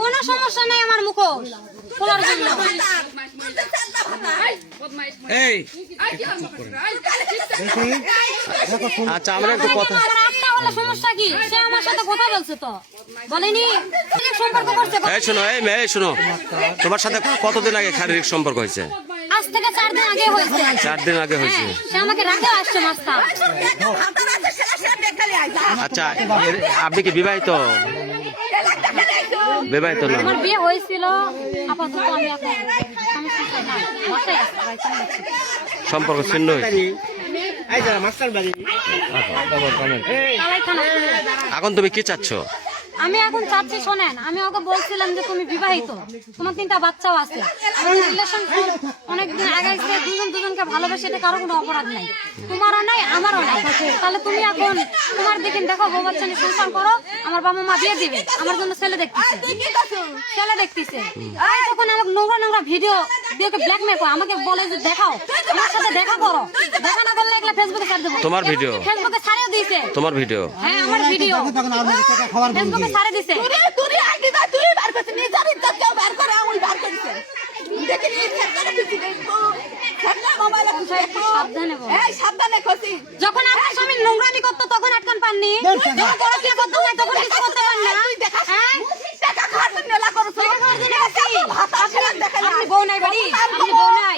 কোনো সমস্যা নেই আমার মুখোশ খোলার জন্য। আচ্ছা আমরা একটু কথা হলে সমস্যা কি? সে আমার সাথে কথা বলছে তো বলেনি সম্পর্ক করছে। এই শোনো, এই মেয়ে শোনো, তোমার সাথে কতদিন আগে শারীরিক সম্পর্ক হয়েছে? আজ থেকে 4 দিন আগে হয়েছে। 4 দিন আগে হয়েছে। সে আমাকে রাখতে আসছে মাস্তা। আচ্ছা আপনি কি বিবাহিত? বিবাহিত না? আমার বিয়ে হয়েছিল, আপাতত আমি এখন সম্পর্ক ছিন্ন হয়েছে। এখন তুমি কি চাচ্ছ? আমি এখন চাচ্ছি, শোনেন, আমি ওকে বলছিলাম যে তুমি বিবাহিত, তোমার 3টা বাচ্চাও আছে, আমাদের রিলেশন অনেকদিন আগে দুজনকে ভালোবাসে, এটা কারো কোনো অপরাধ নাই, তোমারও নাই আমারও নাই। তাহলে তুমি এখন তোমার দিকে দেখো বউ বাচ্চা নিয়ে সংসার করো, আমার বাবা মা বিয়ে দিবে, আমার জন্য ছেলে দেখতেছে। তখন আমাকে নোংরা ভিডিও দিয়ে ব্ল্যাকমেল করে আমাকে বলে যে দেখাও, আমার সাথে দেখা করো, দেখা না করলে এগুলা ফেসবুকে ছাড় দেবো। তোমার ভিডিও ফেসবুকে ছাড়িয়ে দিয়েছে। তোমার ভিডিও? হ্যাঁ আমার ভিডিও ফেসবুকে ছাড়ে দিছে। যখন আপনার স্বামী নোংরামি করতো তখন আটকান পাননি, তখন কিছু করতে পারেন না। আপনি বউ নাই বাড়ি, আপনি বউ নাই।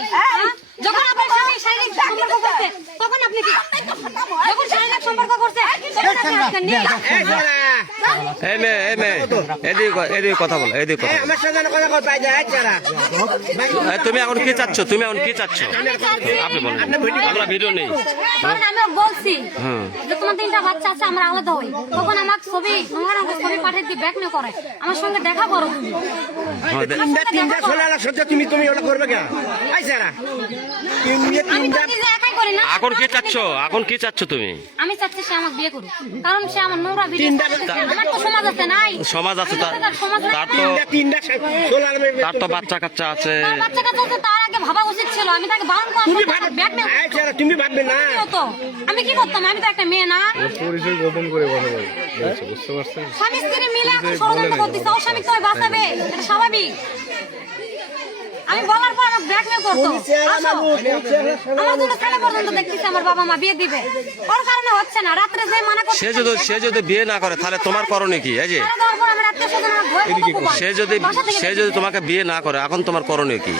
যখন আপনার স্বামী শারীরিক সম্পর্ক করছে তখন আপনি কি, যখন শারীরিক সম্পর্ক করছে তখন আপনি আটকাননি। এদিকে কথা বলো, এদিকে কথা। তুমি এখন কি চাচ্ছ? তুমি এখন কি চাচ্ছ? আপনি বলেন, আমরা ভিডিও নেই। আমি বলছি যে তোমার 3টা বাচ্চা আছে, আমরা আলাদা হই। তখন আমাকে ছবি পাঠিয়ে দিয়ে ব্যাক নিয়ে করে আমার সঙ্গে দেখা করো। তুমি একাই করি না। এখন কি চাচ্ছ? এখন কি চাচ্ছ তুমি? আমি চাচ্ছি সে আমাকে বিয়ে করুক, কারণ সে আমার নোংরা ভিডিও, আমার তো সমাজ আছে নাই, সমাজ আছে, তার তো বাচ্চা কাচ্চা আছে। তার আগে ভাবা উচিত ছিল, আমি তাকে বারণ করতাম। তুমি ভাববে না আমি কি করতাম? আমি তো একটা মেয়ে না, পরিচয় গোপন করে কথা বলি, বুঝতে পারছেন? স্বামী স্ত্রী মিলে এখন ষড়যন্ত্র করতেছে, ওর স্বামী তো বাঁচাবে, এটা স্বাভাবিক। আমি বলার পর আমার ব্ল্যাকমেল করতো, আমার জন্য ছেলে পর্যন্ত দেখতেছে, আমার বাবা মা বিয়ে দিবে, ওর কারণে হচ্ছে না। রাত্রে যে মানা করছে, সে যদি বিয়ে না করে তাহলে তোমার করণীয় কি? এই যে সে যদি তোমাকে বিয়ে না করে, এখন তোমার করণীয় কি?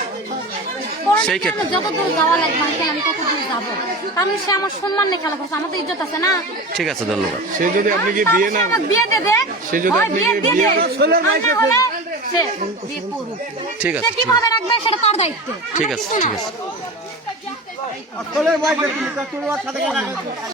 সেই ক্ষেত্রে যতদূর যাওয়া লাগবে আমি ততদূর যাবো, কারণ সে আমার সম্মান নিয়ে খেলা করছে, আমার তো ইজ্জত আছে না। ঠিক আছে, ধন্যবাদ। সে যদি আপনাকে বিয়ে না বিয়ে দিয়ে দেয়, সে যদি আপনাকে বিয়ে সে বিয়ে করুক, ঠিক আছে, কিভাবে রাখবে সেটা তার দায়িত্ব। ঠিক আছে, ঠিক আছে।